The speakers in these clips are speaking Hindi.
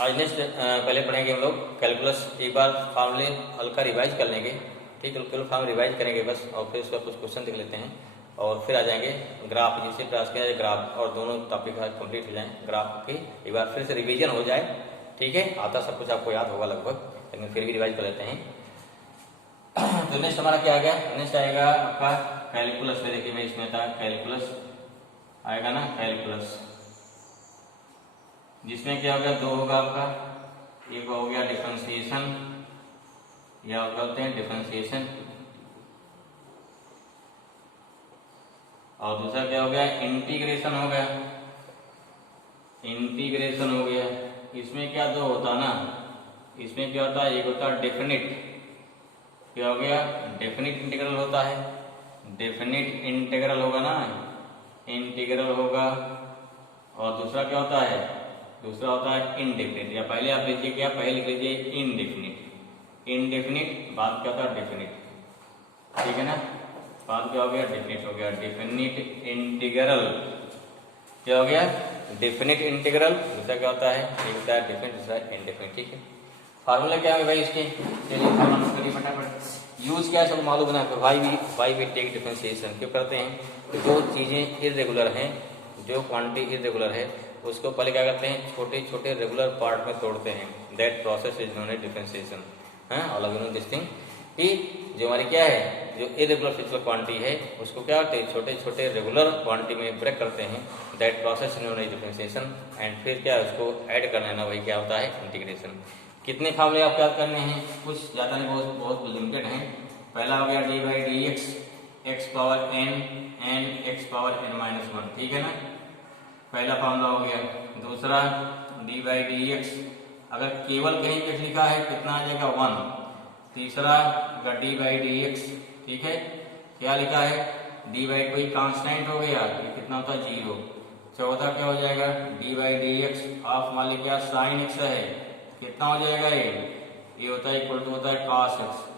आज नेक्स्ट पहले पढ़ेंगे हम लोग कैलकुलस। एक बार फार्मूले हल्का रिवाइज कर लेंगे, ठीक है, केवल फार्मूला रिवाइज करेंगे बस, और फिर उसका कुछ क्वेश्चन देख लेते हैं और फिर आ जाएंगे ग्राफ, जिससे प्रयास किया जाए ग्राफ, और दोनों टॉपिक कंप्लीट हो जाएं ग्राफ के। एक बार फिर से रिवीजन हो जाए, ठीक है, आता सब कुछ आपको याद होगा लगभग, लेकिन फिर भी रिवाइज कर लेते हैं। तो नेक्स्ट हमारा क्या आ गया, नेक्स्ट आएगा आपका कैलकुलस में। देखिए भाई इसमें था कैलकुलस आएगा ना, कैलकुलस, जिसमें क्या होगा, दो होगा आपका, एक हो गया डिफरेंशिएशन, या बोलते हैं डिफरेंशिएशन, और दूसरा क्या हो गया, इंटीग्रेशन हो गया, इंटीग्रेशन हो गया। इसमें क्या दो होता ना, इसमें क्या होता है, एक होता है डेफिनिट, क्या हो गया, डेफिनिट इंटीग्रल होता है, डेफिनिट इंटीग्रल होगा ना, इंटीग्रल होगा, और दूसरा क्या होता है, दूसरा होता है इनडेफिनिट, या पहले आप लीजिए क्या, पहले लिख लीजिए इनडेफिनिट, इनडेफिनिट बाद क्या होता है डेफिनिट, ठीक है ना, बाद क्या हो गया, डेफिनिट हो गया, डेफिनिट इंटीग्रल, क्या हो गया, डेफिनिट इंटीग्रल, दूसरा क्या होता है, एक होता है डेफिनिट, दूसरा इनडेफिनिट, ठीक है। फार्मूला क्या है भाई इसके, चलिए फार्मूला करिए फटाफट। यूज क्या है सबको मालूम है ना, वाई वी टेक डिफरेंशिएशन क्यों करते हैं, तो जो चीजें इरेगुलर हैं, जो क्वांटिटी इरेगुलर है, उसको पहले क्या करते हैं, छोटे छोटे रेगुलर पार्ट में तोड़ते हैं, that process is known as differentiation. All of you know this thing, कि जो हमारी क्या है, जो इरेगुलर फिजिकल क्वांटिटी है, उसको क्या करते हैं, छोटे छोटे रेगुलर क्वांटिटी में ब्रेक करते हैं, that process is known as differentiation, and फिर क्या है, उसको ऐड कर लेना, वही क्या होता है, इंटीग्रेशन। कितने फार्मूले आपको याद करने हैं, कुछ ज्यादा नहीं, बहुत बहुत लिमिटेड हैं। पहला हो गया d by d x, x power n, n x power n minus one, ठीक है ना, पहला फार्मूला हो गया। दूसरा डी बाई डी एक्स, अगर केवल कहीं पे लिखा है कितना आ जाएगा, वन। तीसरा डी बाई डी एक्स, ठीक है, क्या लिखा है, डी बाई कोई कांस्टेंट हो गया, ये कितना होता है, जीरो। चौथा क्या हो जाएगा, d by d x of मान लीजिए क्या साइन एक्स है, कितना हो जाएगा, ये होता है इक्वल टू होता है कॉस एक्स।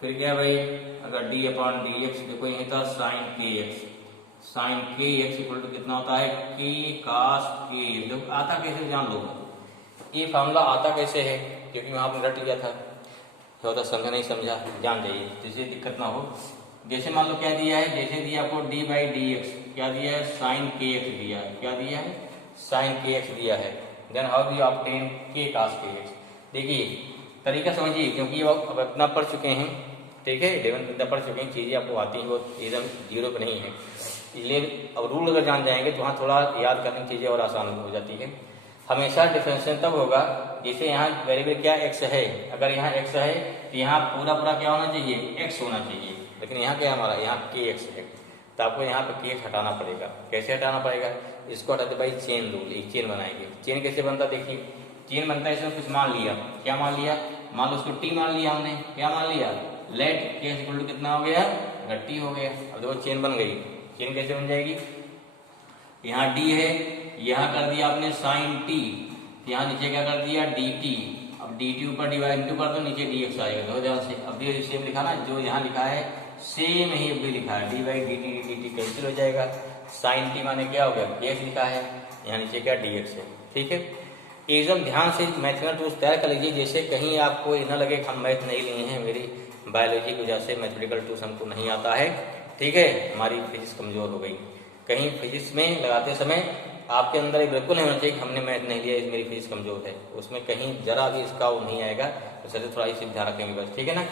फिर क्या भाई, अगर डी अपॉन डी एक्स, देखो यही था साइन के एक्स, साइन के एक्स इक्वल टू कितना होता है, के कॉस के। देखो आता कैसे जान लो, ये फार्मूला आता कैसे है, क्योंकि वहां आपने रट लिया था, क्या होता समझा नहीं समझा, जान जाइए जिससे दिक्कत ना हो। जैसे मान लो क्या दिया है, जैसे दिया आपको डी बाई डी एक्स, क्या दिया है, साइन के एक्स दिया है, क्या दिया है, साइन के एक्स दिया है, then how do you obtain k cos k x. देखिए तरीका समझिए, क्योंकि अब इतना पढ़ चुके हैं, ठीक है, 11 इतना पढ़ चुके हैं, चीजें आपको आती हैं, वो एकदम जीरो पे नहीं है, इसलिए अब रूल अगर जान जाएंगे तो वहाँ थोड़ा याद करने की चीजें और आसान हो जाती है। हमेशा डिफरेंशिएशन तब होगा, जैसे यहाँ वेरिएबल क्या एक्स है, अगर यहाँ एक्स है तो यहाँ पूरा पूरा क्या होना चाहिए, एक्स होना चाहिए, लेकिन यहाँ क्या हमारा, यहाँ के एक्स है, तो आपको यहाँ पे के एक्स हटाना पड़ेगा। कैसे हटाना पड़ेगा, इसको हटाते भाई चेन रूल, एक चेन बनाएंगे। चेन कैसे बनता, देखिए चेन बनता है, इसमें कुछ मान लिया, क्या मान लिया, मान लो उसको टी मान लिया हमने, क्या मान लिया, लेट के इक्वल टू कितना हो गया, टी हो गया। अब देखो चेन बन गई, चेन कैसे बन जाएगी, यहाँ डी है, यहाँ कर दिया आपने साइन टी, यहाँ नीचे क्या कर दिया, डी टी, अब डी टी ऊपर डिवाइड इंटू कर दो, नीचे डी एक्स आएगा, देखो ध्यान से, अब ये सेम लिखा ना, जो यहाँ लिखा है सेम ही अब भी लिखा है, D by d T cancel हो जाएगा, साइन टी माने क्या हो गया, डी एक्स लिखा है, यहाँ नीचे क्या डी एक्स है, ठीक है। एकदम ध्यान से मैथमेटिकल टूल्स तैयार कर लीजिए, जैसे कहीं आपको न लगे हम मैथ नहीं लिए हैं, मेरी बायोलॉजी की वजह से मैथमेटिकल टूल्स हमको नहीं आता है, ठीक है, हमारी फिजिक्स कमजोर हो गई। कहीं फिजिक्स में लगाते समय आपके अंदर एक बिल्कुल नहीं होना चाहिए हमने मैथ नहीं लिया, मेरी फिजिक्स कमजोर है, उसमें कहीं जरा भी इसका वो नहीं आएगा, तो चलिए थोड़ा इसी ध्यान रखेंगे बस, ठीक है ना।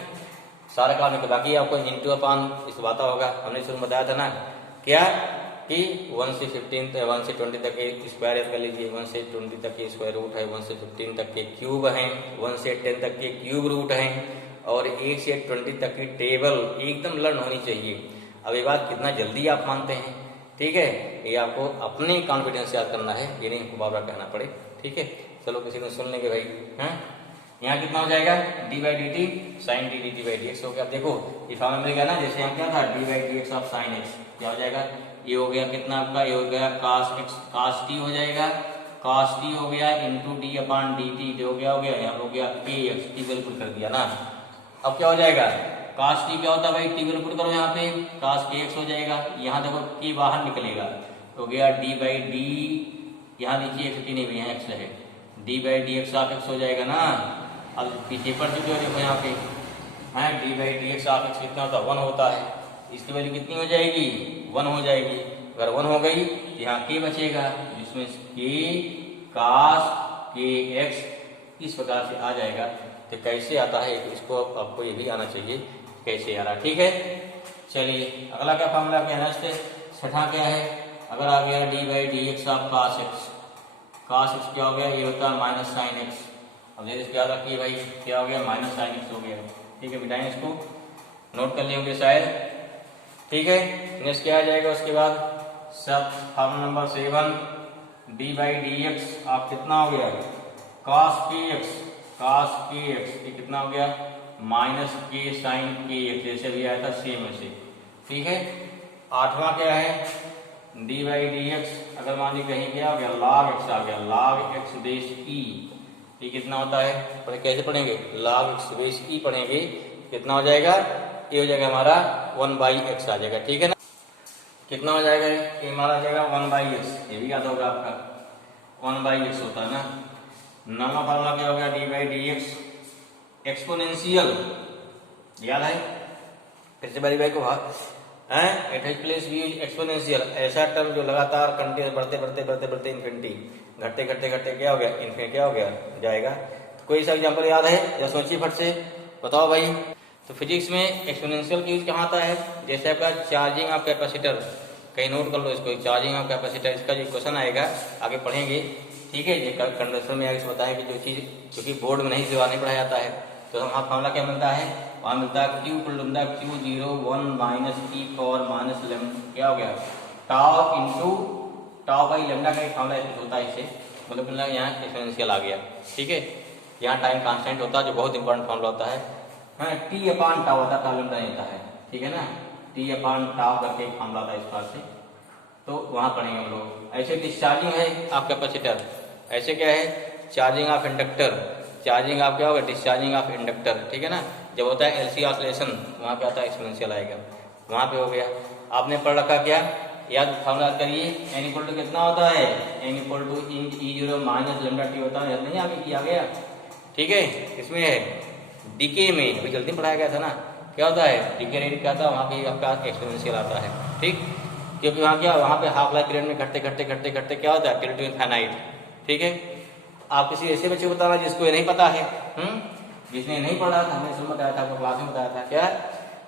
सारा काम के बाकी आपको इंटू अपान इस बात होगा, हमने शुरू में बताया था ना, क्या कि 1 से 15 1 से 20 तक के स्क्वायर याद कर लीजिए, 1 से 20 तक के स्क्वायर रूट है, 1 से 15 तक के क्यूब हैं, 1 से 10 तक के क्यूब रूट हैं, और 1 से 20 तक की टेबल एकदम लर्न होनी चाहिए। अब ये बात कितना जल्दी आप मानते हैं, ठीक है, ये आपको अपने कॉन्फिडेंस से याद करना है, ये नहीं बार बार कहना पड़े, ठीक है। चलो किसी ने सुन लेंगे भाई, हैं, यहाँ कितना हो जाएगा, d by d t sine d d t by d x हो गया। अब देखो ये फॉर्मूला मिल गया ना, जैसे यहाँ क्या था, D by d x of sine x, क्या हो जाएगा, ये हो गया कितना आपका, ये हो गया cos x cos t हो जाएगा, cos t हो गया into D upon d T, जो हो गया यहाँ हो गया के एक्स, टी बिल्कुल कर दिया ना। अब क्या हो जाएगा, cos t क्या होता है भाई, टी बिल्कुल करो यहाँ पे, cos के एक्स हो जाएगा, यहाँ देखो के बाहर निकलेगा, हो गया डी बाई डी, यहाँ नीचे एक्स टी नहीं, यहाँ एक्स है, D by d x of x हो जाएगा ना। अब पीछे पर चुके हो देखो यहाँ पे, हाँ D by d x of x कितना होता है, 1 होता है। इसकी वैल्यू कितनी हो जाएगी, 1 हो जाएगी। अगर 1 हो गई तो यहाँ के बचेगा, जिसमें के कास के एक्स इस प्रकार से आ जाएगा। तो कैसे आता है इसको आपको ये भी आना चाहिए कैसे आ रहा, ठीक है। चलिए अगला क्या फॉर्मूला क्या है, छठा क्या है, अगर आ गया d by d x of cos x, cos x क्या हो गया, ये होता है माइनस साइन एक्स। अब जैसे इसको याद रखिए भाई, क्या हो गया, माइनस साइन एक्स हो गया, ठीक है। बिटाएं इसको, नोट कर लिए होंगे शायद, ठीक है। नेक्स्ट क्या आ जाएगा उसके बाद, सब formula number 7, D by d x आप कितना हो गया, कास के एक्स, कास के एक्स ये कितना हो गया, माइनस के साइन के एक्स, जैसे भी आया था सेम ऐसे, ठीक है। आठवां क्या है, डी बाई डी एक्स, अगर मान ली कहीं क्या हो गया, लॉग एक्स आ गया, लॉग एक्स बेस ई, ये कितना होता है, पर कैसे पढ़ेंगे, लॉग एक्स बेस ई पढ़ेंगे, कितना हो जाएगा, ये हो जाएगा हमारा 1 बाई एक्स आ जाएगा, ठीक है ना। कितना हो जाएगा, ये हमारा आ जाएगा 1 बाई एक्स, ये भी याद होगा आपका, 1 बाई एक्स होता है ना। नौवां फॉर्मूला क्या हो गया, d by d x exponential, याद है, फिर से बारी बारी को भाग at each place we exponential, ऐसा टर्म जो लगातार कंटिन्यूस बढ़ते बढ़ते बढ़ते बढ़ते इन्फिनिटी घटते घटते घटते क्या हो गया, इन्फिनिटी क्या हो गया जाएगा। तो कोई सा एग्जांपल याद है या सोचिए फट से बताओ भाई। तो फिजिक्स में एक्सपोनेंशियल की यूज कहाँ आता है, जैसे आपका चार्जिंग ऑफ कैपेसिटर, कहीं नोट कर लो इसको, चार्जिंग ऑफ कैपेसिटर, इसका जो क्वेश्चन आएगा आगे पढ़ेंगे, ठीक है। ये कंडक्शन में आगे बताया कि जो चीज क्योंकि बोर्ड में नहीं सिवा नहीं पढ़ाया जाता है, तो वहाँ फॉर्मूला क्या मिलता है, वहाँ मिलता है क्यू लैम्डा क्यू 0 1 माइनस ई पावर माइनस लैम्डा, क्या हो गया, tau into tau by lambda का एक फॉर्मूला होता है इसे, मतलब यहाँ एक्सपोनेंशियल आ गया, ठीक है। यहाँ टाइम कांस्टेंट होता है जो बहुत इंपॉर्टेंट फॉर्मूला होता है, हाँ टी अपान टाउ होता है, टाउ लैम्डा होता है, ठीक है ना, टी अपान टाउ करके एक फॉर्मूला था इस बार से, तो वहाँ पढ़ेंगे हम लोग। ऐसे डिस्चार्जिंग है आप कैपेसिटर, ऐसे क्या है, चार्जिंग ऑफ इंडक्टर, चार्जिंग आप क्या होगा, डिस्चार्जिंग ऑफ इंडक्टर, ठीक है ना। जब होता है एलसी ऑसिलेशन, वहाँ पे आता है एक्सपोनेंशियल आएगा, वहाँ पे हो गया। आपने पढ़ रखा क्या, याद फॉर्मूला करिए, n इक्वल टू कितना होता है, n equal to E0 minus lambda t होता है, नहीं आगे आ गया, ठीक है। इसमें है डीके में अभी जल्दी पढ़ाया गया था ना, क्या होता है डीके रेट क्या था, वहाँ पे आपका एक्सपोनेंशियल आता है, ठीक। क्योंकि वहाँ क्या, वहाँ पे हाफ लाइफ पीरियड में घटते घटते घटते घटते क्या होता है, टिल टू इनफाइनाइट, ठीक है। आप किसी ऐसे बच्चे को बताना जिसको ये नहीं पता है, जिसने नहीं पढ़ा था, हमने समझ बताया था, आपको क्लास में बताया था क्या,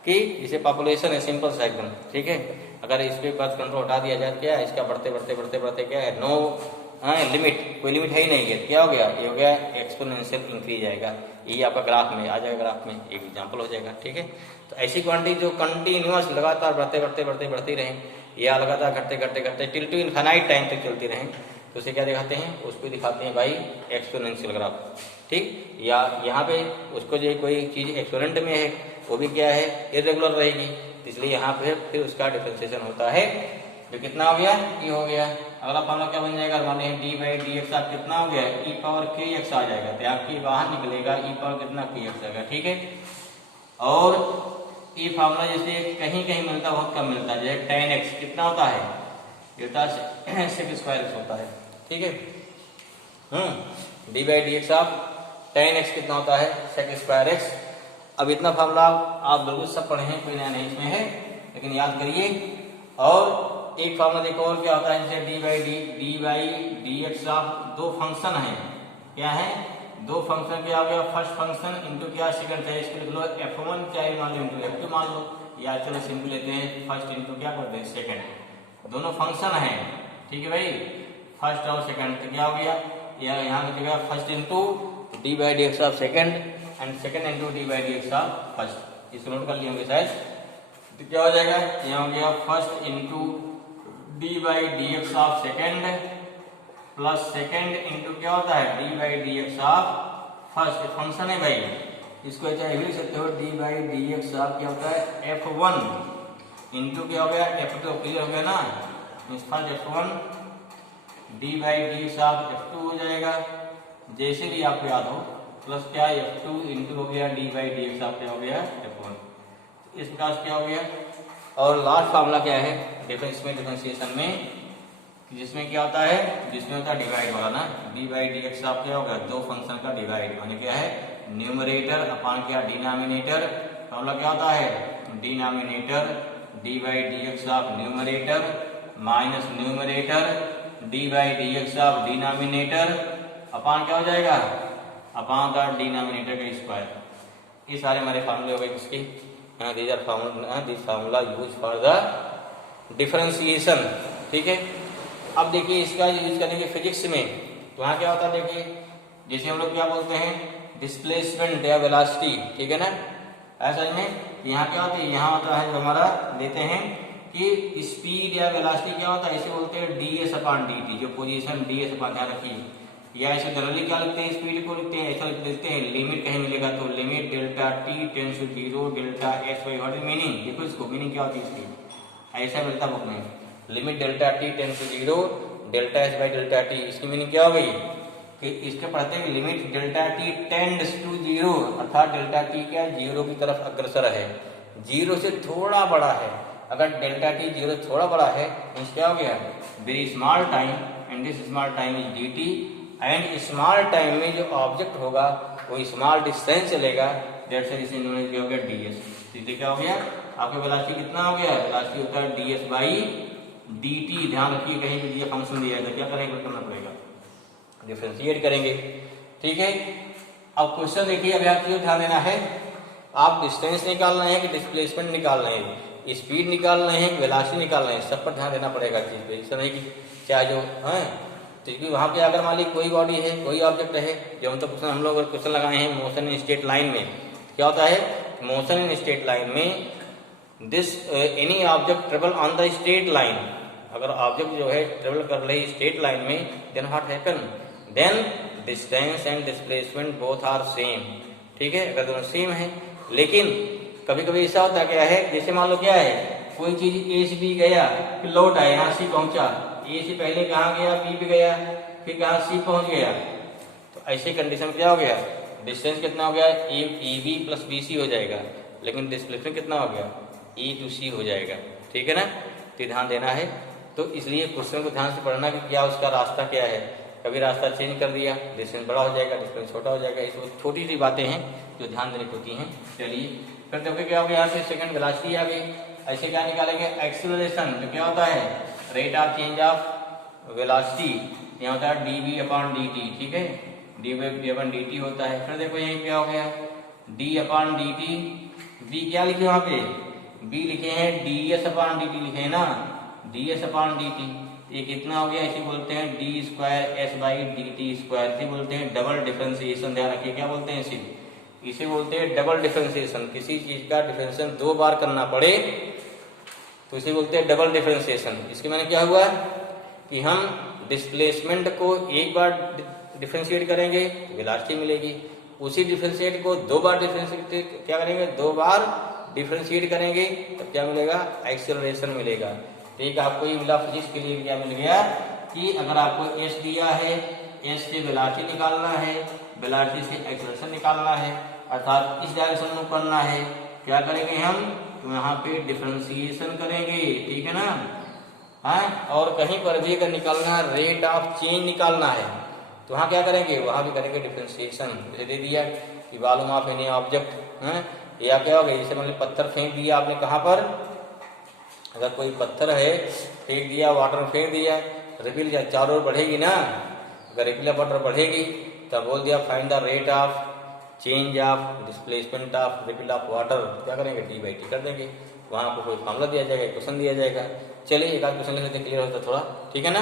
कि इसे पॉपुलेशन है सिंपल सा एकदम, ठीक है। अगर इस पे बर्थ कंट्रोल हटा दिया जाए, क्या इसका बढ़ते बढ़ते बढ़ते बढ़ते क्या है, नो लिमिट, कोई लिमिट है ही नहीं है, क्या हो गया, ये हो गया एक्सपोनेंशियल इंक्रीज आएगा, ये आपका ग्राफ में आ जाएगा, ग्राफ में एक एग्जाम्पल हो जाएगा, ठीक है। तो ऐसी क्वांटिटी जो कंटिन्यूअस लगातार बढ़ते बढ़ते बढ़ते बढ़ती रहे, या लगातार घटते घटते घटते टिल टू इनफाइनाइट टाइम तक चलती रहे, तो उसे क्या दिखाते हैं, उसको दिखाते हैं भाई एक्सपोनेंशियल ग्राफ, ठीक। या यहाँ पे उसको जो कोई चीज एक्सपोनेंट में है वो भी क्या है, इरेगुलर रहेगी, इसलिए यहाँ पे फिर उसका डिफरेंशिएशन होता है, जो कितना हो गया, ये हो गया। अगला फॉर्मूला क्या बन जाएगा, मान लीजिए डी बाई डी एक्स आप कितना हो गया, ई पावर के एक्स आ जाएगा, तो आपकी बाहर निकलेगा ई पावर कितना के एक्स आएगा, ठीक है। और ये फॉर्मूला जैसे कहीं कहीं मिलता है, बहुत कम मिलता है, जैसे tan x कितना होता है, ये होता है sec स्क्वायर एक्स होता है, ठीक है। डी बाई डी एक्स आप tan x कितना होता है, sec स्क्वायर एक्स। अब इतना फॉर्मूला आप बिल्कुल सब पढ़े हैं, कोई नया नहीं इसमें है, लेकिन याद करिए। और एक फॉर्मूला देखो और क्या होता है, जैसे डी बाई डी एक्स आप दो फंक्शन है, क्या है, दो फंक्शन क्या हो गया, फर्स्ट फंक्शन इंटू क्या सेकंड, चाहे इसको लिख लो f1 चाहे मान लो इंटू f2 मान लो, या चलो सिंपल लेते हैं फर्स्ट इंटू क्या करते हैं सेकंड, दोनों फंक्शन है, ठीक है भाई, फर्स्ट और सेकंड, तो क्या हो गया, यहाँ लिखेगा first into D by d x of second and second into D by d x of first, इसको नोट कर लिए होंगे शायद। तो क्या हो जाएगा, यहाँ हो गया first into D by d x of second plus second into क्या होता है, D by d x of first, function है भाई, इसको चाहे लिख सकते हो D by d x of क्या होता है f1 इंटू क्या हो गया f2, क्लियर हो गया ना, first f1 D by d x of f2 हो जाएगा, जैसे भी आपको याद हो, प्लस क्या f2 इंटू हो गया d by d x of क्या हो गया f1, इस प्रकार क्या हो गया। और लास्ट फॉर्मूला क्या है डिफरेंशिएशन में, जिसमें क्या होता है, जिसमें होता है डिवाइड वाला ना, डी बाई डी एक्स आप क्या होगा, दो फंक्शन का डिवाइड माने क्या है, न्यूमरेटर अपान क्या डिनोमिनेटर, फॉर्मूला क्या होता है, denominator d by d x of numerator minus numerator d by d x of denominator upon क्या हो जाएगा, अपान का डिनोमिनेटर का स्क्वायर। ये सारे हमारे फार्मूले हो गए किसके, these are formula, this formula use for the differentiation. ठीक है, अब देखिए इसका यूज करेंगे फिजिक्स में, तो वहां क्या होता है देखिए, जैसे हम लोग क्या बोलते हैं डिस्प्लेसमेंट या वेलोसिटी, ठीक है ना, ऐसा में यहाँ क्या होता है, यहाँ होता है जो हमारा लेते हैं कि स्पीड या वेलोसिटी क्या होता है, इसे बोलते हैं ds अपॉन dt, जो पोजीशन ds अपॉन, ध्यान रखिए, या ऐसे जनरली क्या लिखते हैं, स्पीड को लिखते हैं, ऐसा लिखते हैं लिमिट कहीं मिलेगा तो limit delta t tends to 0 delta s by, what is meaning, देखो इसको मीनिंग क्या होती है इसकी, ऐसा मिलता बुक में, limit delta t tends to 0 delta s by delta t, इसकी मीनिंग क्या हो गई कि इसके पढ़ते हैं limit delta t tends to 0, अर्थात डेल्टा t क्या 0 की तरफ अग्रसर है, 0 से थोड़ा बड़ा है, अगर डेल्टा t 0 थोड़ा बड़ा है मींस क्या हो गया, very small time and this small time is dt, and small time में जो ऑब्जेक्ट होगा वो स्मॉल डिस्टेंस चलेगा, दैट्स इसे नोन एज क्या हो गया ds। सीधे क्या हो गया, आपका वेलोसिटी कितना हो गया, वेलोसिटी होता है ds बाई dt, ध्यान रखिए कहीं भी दिया फंक्शन दिया है तो क्या करेंगे, करना पड़ेगा डिफरेंशिएट करेंगे। ठीक है, अब क्वेश्चन देखिए, अभी आपको ध्यान देना है, आप डिस्टेंस निकालना है कि डिस्प्लेसमेंट निकालना है, स्पीड निकालना है, वेलोसिटी निकालना है, सब पर ध्यान देना पड़ेगा चीज पे, ऐसा नहीं कि क्या जो है, क्योंकि वहां पे अगर मान ली कोई बॉडी है, कोई ऑब्जेक्ट है, जो हम लोग क्वेश्चन लगाए हैं मोशन इन स्ट्रेट लाइन में, क्या होता है मोशन इन स्ट्रेट लाइन में this any object travel on the straight line, अगर ऑब्जेक्ट जो है ट्रेवल कर रही स्ट्रेट लाइन में, then what happen, then distance and displacement both are same. ठीक है, अगर दोनों सेम है, लेकिन कभी कभी ऐसा होता क्या है, जैसे मान लो क्या है, कोई चीज ए से बी गया फिर लौट आया, यहाँ सी पहुंचा, ए से पहले कहाँ गया, बी पे गया, फिर कहाँ सी पहुंच गया, तो ऐसे कंडीशन क्या हो गया, डिस्टेंस कितना हो गया, A B plus B C हो जाएगा, लेकिन डिस्प्लेसमेंट कितना हो गया, ए टू सी हो जाएगा। ठीक है ना, तो ध्यान देना है, तो इसलिए क्वेश्चन को ध्यान से पढ़ना कि क्या उसका रास्ता क्या है, कभी रास्ता चेंज कर दिया डिस्टेंस बड़ा हो जाएगा, डिस्टेंस छोटा हो जाएगा, इसमें छोटी सी बातें हैं जो ध्यान देने की होती हैं। चलिए फिर देखिए क्या हो गया, यहाँ से सेकंड वेलोसिटी आ गई, ऐसे क्या निकालेंगे, एक्सीलरेशन, तो क्या होता है rate of change of velocity, यहाँ होता है dv अपॉन dt। ठीक है, dv अपॉन dt होता है। फिर देखो यही क्या हो गया, d अपॉन dt, b क्या लिखे वहां पे, b लिखे हैं, ds अपॉन dt लिखे हैं ना, ds अपॉन dt, ये कितना हो गया, इसे बोलते हैं D square S by d t square, इसे बोलते हैं डबल डिफरेंशिएशन। ध्यान रखिए क्या बोलते हैं इसे बोलते हैं डबल डिफरेंशिएशन। किसी चीज का डिफरेंशिएशन दो बार करना पड़े तो इसे बोलते हैं डबल डिफरेंशिएशन। इसके मैंने क्या हुआ कि हम डिस्प्लेसमेंट को एक बार डिफरेंशिएट करेंगे वेलोसिटी मिलेगी, उसी डिफरेंशिएट को दो बार डिफरेंशिएट क्या करेंगे, दो बार डिफरेंशिएट करेंगे तब क्या मिलेगा, एक्सेलरेशन मिलेगा। ठीक, आपको ये मिला फिजिक्स के लिए क्या मिल गया कि अगर आपको एस दिया है, एस से वेलोसिटी निकालना है, वेलोसिटी से एक्सेलरेशन निकालना है, अर्थात इस डायरेक्शन में पढ़ना है, क्या करेंगे हम, तो यहाँ पे डिफरेंशिएशन करेंगे। ठीक है ना, हाँ, और कहीं पर भी अगर निकालना है रेट ऑफ चेंज निकालना है तो वहाँ क्या करेंगे, वहां भी करेंगे डिफरेंशिएशन। जैसे दे दिया कि वॉल्यूम ऑफ एनी ऑब्जेक्ट है, या क्या हो गया, जैसे मतलब पत्थर फेंक दिया आपने कहाँ पर, अगर कोई पत्थर है फेंक दिया, वाटर में फेंक दिया, रिपिल या चारों ओर बढ़ेगी ना, अगर रिपिल ऑफ वाटर बढ़ेगी तब बोल दिया find the rate of change of displacement of ripple of water, क्या करेंगे डी बाई टी कर देंगे, वहां आपको कोई फार्मूला दिया जाएगा, क्वेश्चन दिया जाएगा। चलिए एक आध क्वेश्चन लेते क्लियर होता थोड़ा। ठीक है ना,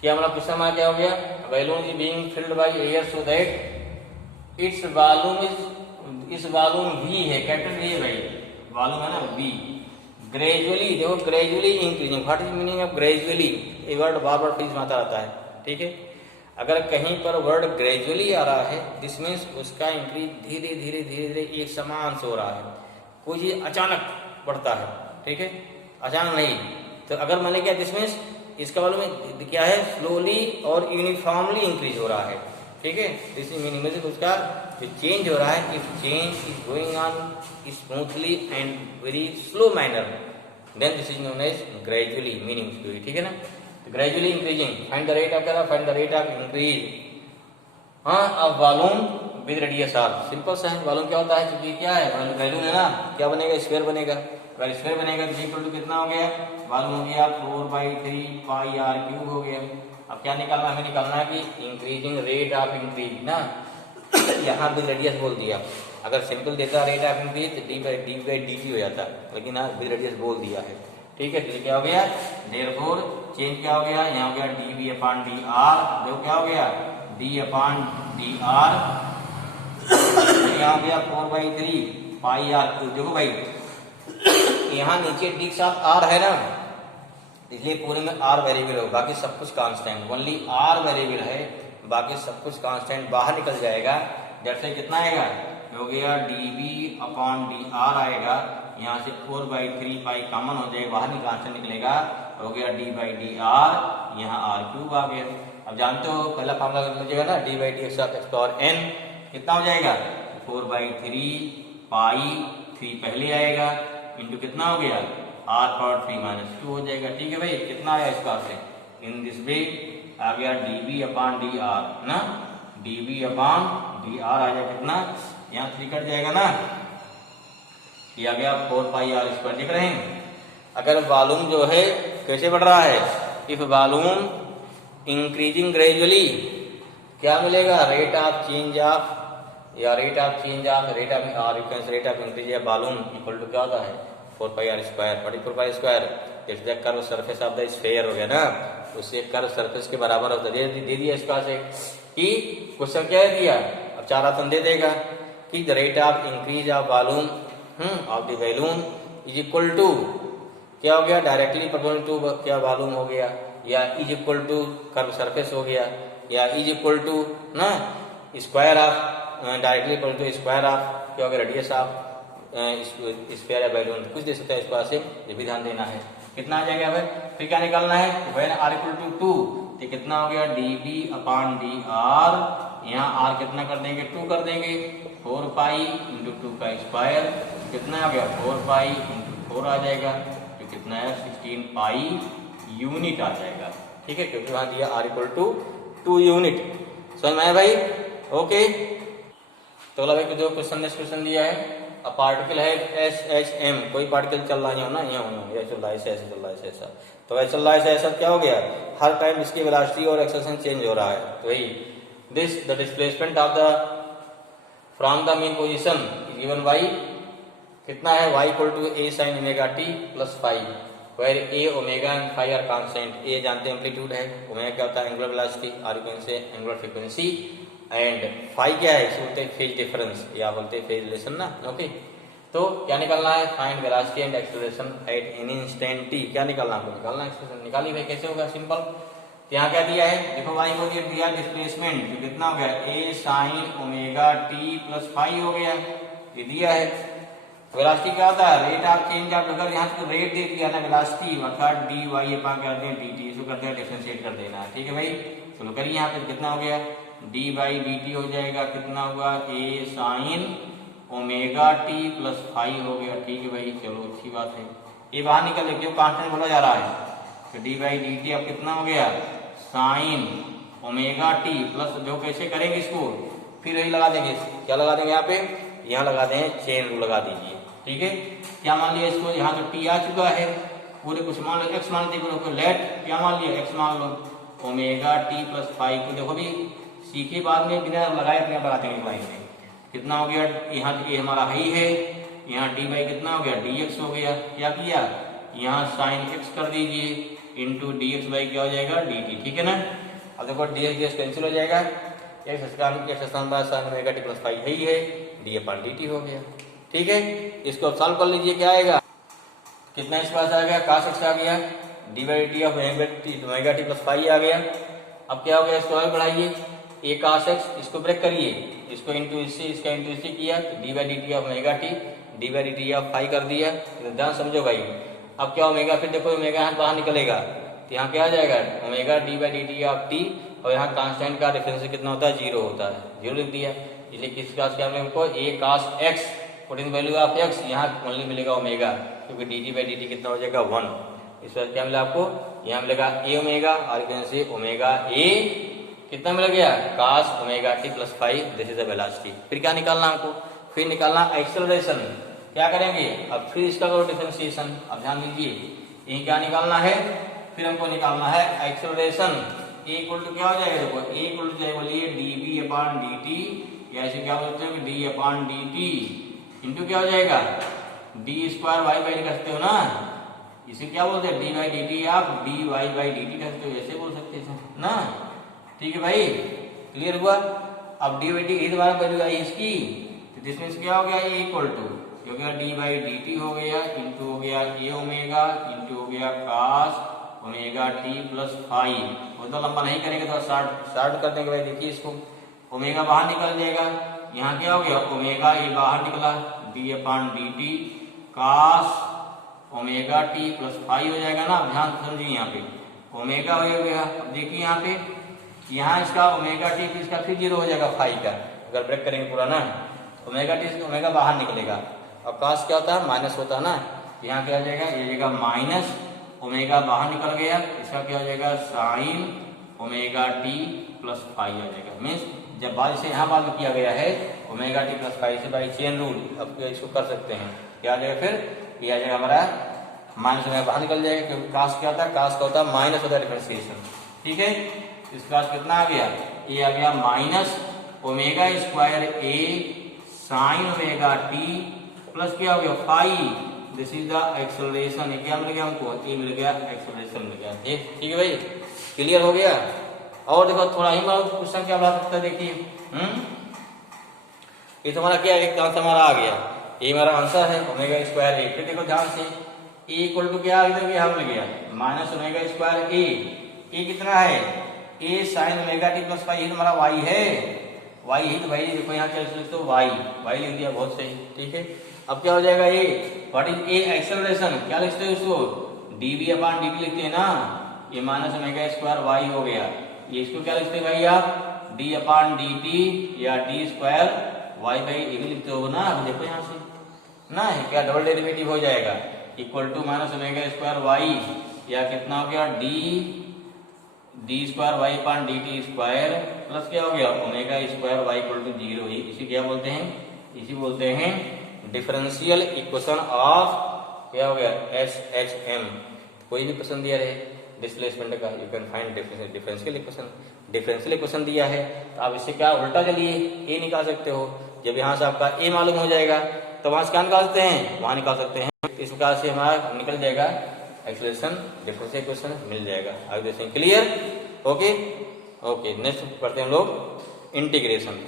क्या हमारा क्वेश्चन हमारा क्या हो गया, balloon is being filled by air so that its volume is, इस वॉल्यूम वी है, कैपिटल वी है भाई, वॉल्यूम है ना वी, ग्रेजुअली, देखो gradually increasing, what is meaning of gradually, ये वर्ड बार बार प्लीज आता रहता है। ठीक है, अगर कहीं पर वर्ड ग्रेजुअली आ रहा है दिस मीन्स उसका इंक्रीज धीरे धीरे धीरे धीरे एक समान से हो रहा है, कोई चीज अचानक बढ़ता है। ठीक है, अचानक नहीं, तो अगर मैंने क्या दिस मीन्स इसका वालों में क्या है, स्लोली और यूनिफॉर्मली इंक्रीज हो रहा है। ठीक है, दिस मीनिंग में उसका जो चेंज हो रहा है, if change is going on smoothly and very slow manner then this is known as gradually meaning. ठीक है ना, gradually increasing, find the rate of क्या, find the rate of increase of volume with radius r. Simple सा है, वॉल्यूम क्या होता है, क्योंकि क्या है वॉल्यूम है ना, क्या बनेगा, स्क्वायर बनेगा। अगर स्क्वायर बनेगा तो इक्वल टू कितना हो गया, वॉल्यूम हो गया 4/3 पाई आर क्यूब हो गया। अब क्या निकालना, हमें निकालना है कि इंक्रीजिंग रेट ऑफ इंक्रीज ना यहाँ विद रेडियस बोल दिया। अगर सिंपल देता रेट ऑफ इंक्रीज तो डी बाई डी टी हो जाता, लेकिन यहाँ विद रेडियस बोल दिया है। ठीक है, तो क्या हो गया, देयरफॉर चेंज क्या हो गया, यहाँ हो गया d v upon d r, देखो क्या हो गया डी अपॉन डी आर, यहाँ हो गया 4/3 पाई आर क्यूब। देखो भाई यहाँ नीचे डी के साथ आर है ना, इसलिए पूरे में आर वेरिएबल हो, बाकी सब कुछ कांस्टेंट, ओनली आर वेरिएबल है, बाकी सब कुछ कांस्टेंट बाहर निकल जाएगा। जैसे कितना आएगा, हो गया d v upon d r आएगा, यहाँ से 4/3 पाई कॉमन हो जाएगा, बाहर कांस्टेंट निकलेगा, हो गया डी बाई डी आर, यहाँ आर क्यूब आ गया। अब जानते हो पहला फॉर्मूला कर लीजिएगा ना, d by d x power n कितना हो जाएगा 4/3 पाई 3 पहले आएगा इंटू कितना हो गया आर पावर 3 - 2 हो जाएगा। ठीक है भाई, कितना आया इस बार से, इन दिस वे आ गया डीबी अपॉन डी आर ना, डीबी अपॉन डी आर आ जाएगा कितना, यहाँ 3 कट जाएगा ना, ये आ गया 4 पाई आर स्क्वायर। देख रहे हैं, अगर वॉल्यूम जो है कैसे बढ़ रहा है, इफ वॉल्यूम इंक्रीजिंग ग्रेजुअली क्या मिलेगा, रेट ऑफ चेंज ऑफ या rate of change of rate of r equals rate of increase या वॉल्यूम इक्वल टू क्या होता है 4 pi r square. 4 pi square जैसे curve surface of the sphere हो गया ना, उससे कर्व सरफेस के बराबर होता है। दे दिया इस पास से कि क्वेश्चन क्या है दिया, अब 4 ऑप्शन दे देगा कि the rate of increase of volume of the balloon is equal to क्या हो गया, डायरेक्टली प्रोपोर्शनल टू क्या वॉल्यूम हो गया, या is equal to curve surface हो गया, या इज इक्वल टू ना square of directly equal to square of क्या हो गया रेडियस ऑफ स्फीयर या बैलून, कुछ दे सकता है इस पास से, ये भी ध्यान देना है। कितना आ जाएगा भाई, फिर क्या निकालना है, व्हेन आर इक्वल टू 2 तो कितना हो गया डीबी अपॉन डी आर, यहाँ आर कितना कर देंगे 2 कर देंगे, 4 पाई इंटू 2 का स्क्वायर, कितना आ गया 4 पाई इंटू 4 आ जाएगा, तो कितना है 16 पाई यूनिट आ जाएगा। ठीक है, क्योंकि वहां दिया आर इक्वल टू 2 यूनिट। समझ में आया भाई, ओके। तो अगला भाई जो क्वेश्चन नेक्स्ट क्वेश्चन दिया है, अब पार्टिकल है एस एच एम, कोई पार्टिकल चल रहा है ना, यहाँ चल रहा है ऐसे ऐसे चल रहा है ऐसा, तो ऐसा चल रहा है ऐसा, क्या हो गया हर टाइम इसकी वेलोसिटी और एक्सेलरेशन चेंज हो रहा है। तो वही this the displacement of the from the mean position given y कितना है, y equal to a sin omega t plus phi, where a omega and phi are constant. a जानते हैं एम्पलीट्यूड है, ओमेगा क्या होता है एंगुलर वेलोसिटी, r इक्वल से एंगुलर फ्रीक्वेंसी, एंड फाई क्या है, इसे बोलते हैं फेज डिफरेंस या बोलते हैं फेज रिलेशन ना। ओके, तो क्या निकालना है, find velocity and acceleration at any instant t। क्या निकालना है, निकालना एक्सेलरेशन, निकाली भाई कैसे होगा, सिंपल। यहाँ क्या दिया है, देखो y को दिया डिस्प्लेसमेंट, तो कितना हो गया a sin omega t plus phi हो गया, ये दिया है। वेलोसिटी क्या होता है, रेट ऑफ चेंज ऑफ, अगर यहाँ से रेट दे दिया ना वेलोसिटी, अर्थात डी वाई अपॉन कर दें डी टी, इसको करते हैं डिफरेंशिएट कर देना है। ठीक है भाई, चलो करिए, यहाँ पे कितना हो गया डी बाई डी टी हो जाएगा, कितना हुआ a sine omega t plus phi हो गया। ठीक है भाई, चलो अच्छी बात है, ये बाहर निकल क्यों कांस्टेंट बोला जा रहा है, तो डी बाई डी टी अब कितना हो गया साइन ओमेगा टी प्लस, जो कैसे करेंगे इसको, फिर वही लगा देंगे, क्या लगा देंगे यहाँ पे, यहाँ लगा देंगे चेन रूल लगा दीजिए। ठीक है, क्या मान लिया इसको, यहाँ तो टी आ चुका है, पूरे कुछ मान लो एक्स मान लीजिए, लेट क्या मान लिया एक्स मान लो, ओमेगा टी प्लस फाई को देखो भी सीखे बाद में बिना लगाए अपने लगा देंगे फाई में, कितना हो गया, यहाँ ये हमारा हाई है, यहाँ डी बाई कितना हो गया डी एक्स हो गया, क्या किया यहाँ साइन एक्स कर दीजिए इंटू डी एक्स बाई क्या हो जाएगा डी टी। ठीक है ना, अब देखो डी एक्स कैंसिल हो जाएगा, sine omega t plus phi है ही है, डी अपॉन डी टी हो गया। ठीक है, इसको अब सॉल्व कर लीजिए, क्या आएगा, कितना इस पास आ गया cos x आ गया, d by t of omega t plus phi आ गया। अब क्या हो गया, इसको और बढ़ाइए, a cos x, इसको ब्रेक करिए, इसको इंटू इससे, इसका इंटू इससे किया, d by d t of omega t, d by d t of phi कर दिया, ध्यान समझो भाई। अब क्या ओमेगा, फिर देखो ओमेगा यहाँ बाहर निकलेगा, तो यहाँ क्या आ जाएगा omega D by d t of T, और यहाँ कांस्टेंट का डिफरेंस कितना होता है 0 होता है, 0 लिख दिया। इसलिए किस क्लास के हमने हमको a cos x putting value of x, यहाँ ओनली मिलेगा ओमेगा, क्योंकि D t by d T कितना हो जाएगा 1, इस बार क्या मिला आपको, यहाँ मिलेगा ए ओमेगा और इधर से ओमेगा ए कितना मिल गया, cos omega t plus 5, this is the velocity. फिर क्या निकालना हमको, फिर निकालना एक्सेलरेशन। क्या करेंगे, अब फिर इसका करो डिफरेंशिएशन। अब ध्यान दीजिए, ये क्या निकालना है, फिर हमको निकालना है एक्सेलरेशन। ए इक्वल टू क्या हो जाएगा, देखो ए इक्वल टू जाएगा, बोलिए डीवी अपॉन डी, या ऐसे क्या बोलते हैं D upon d T into क्या हो जाएगा डी स्क्वायर वाई बाई कर सकते हो ना, इसे क्या बोलते हैं डी बाई डी टी, आप d y by d t कर सकते हो, ऐसे बोल सकते हैं ना। ठीक है भाई, क्लियर हुआ। अब डी बाई डी दोबारा वैल्यू आई इसकी, तो जिसमें से क्या हो गया ए इक्वल टू हो गया डी बाई डी टी हो गया, इंटू हो गया ए ओमेगा, इंटू हो गया cos ओमेगा टी प्लस 5। वो तो लंबा नहीं करेंगे, तो शार्ट कर देंगे भाई। देखिए इसको, ओमेगा बाहर निकल जाएगा, यहाँ क्या हो गया ओमेगा ये बाहर निकला, D upon d T cos omega t plus 5 हो जाएगा ना। ध्यान समझिए, यहाँ पे ओमेगा हो गया, अब देखिए यहाँ पे, यहाँ इसका ओमेगा टी इसका फिर 0 हो जाएगा 5 का, अगर ब्रेक करेंगे पूरा ना, ओमेगा टी ओमेगा बाहर निकलेगा, और cos क्या होता है माइनस होता है ना, यहाँ क्या हो जाएगा, ये जाएगा माइनस ओमेगा बाहर निकल गया, इसका क्या हो जाएगा साइन ओमेगा टी प्लस 5 आ जाएगा। मीन्स जब बाद से यहाँ बात किया गया है ओमेगा टी प्लस 5 से बाई चेन रूल, अब इसको कर सकते हैं, क्या आ जाएगा फिर, ये आ जाएगा हमारा माइनस ओमेगा बाहर निकल जाएगा, क्योंकि cos क्या होता है, cos का होता है माइनस होता है डिफरेंशिएशन। ठीक है, इसका कितना आ गया, ये आ गया माइनस ओमेगा स्क्वायर ए साइन ओमेगा टी प्लस क्या हो गया 5, दिस इज द एक्सेलरेशन। ये क्या मिल गया हमको, ये मिल गया एक्सेलरेशन मिल गया। ठीक है भाई, क्लियर हो गया। और देखो थोड़ा ही क्वेश्चन क्या बता सकता है, देखिए ये तो हमारा क्या है, एक आंसर हमारा आ गया, ये हमारा आंसर है ओमेगा स्क्वायर ए। फिर देखो ध्यान से, ए इक्वल टू क्या आ गया, यहाँ मिल गया माइनस ओमेगा स्क्वायर ए कितना है, ए साइन ओमेगा टी प्लस 5, ये हमारा वाई है, वाई ही तो भाई देखो यहाँ क्या लिखते हो वाई लिख दिया, बहुत सही। ठीक है, अब क्या हो जाएगा ये, व्हाट इज ए एक्सेलरेशन, क्या लिखते हो इसको, डीवी अपॉन डी लिखते हैं ना, ये माइनस ओमेगा स्क्वायर वाई हो गया, ये इसको क्या लिखते हैं भाई आप, डी अपॉन डी टी या डी स्क्वायर वाई बाई ए भी लिखते हो ना। अब देखो यहाँ से ना, क्या डबल डेरिवेटिव हो जाएगा, equal to minus omega square y, या कितना हो गया d square y upon d t square plus क्या हो गया omega square y equal to 0। इसी क्या बोलते हैं, इसी बोलते हैं डिफरेंशियल इक्वेशन ऑफ क्या हो गया एस एच एम। कोई भी क्वेश्चन दिया रहे डिस्प्लेसमेंट का, you can find differential equation दिया है, तो आप इससे क्या उल्टा चलिए ए निकाल सकते हो। जब यहाँ से आपका ए मालूम हो जाएगा तो वहां से क्या निकाल सकते हैं, वहां निकाल सकते हैं। इस प्रकार से हमारा निकल जाएगा एक्सेलरेशन डिफरेंशियल इक्वेशन मिल जाएगा। आगे देखते हैं, क्लियर, ओके। नेक्स्ट पढ़ते हैं हम लोग इंटीग्रेशन।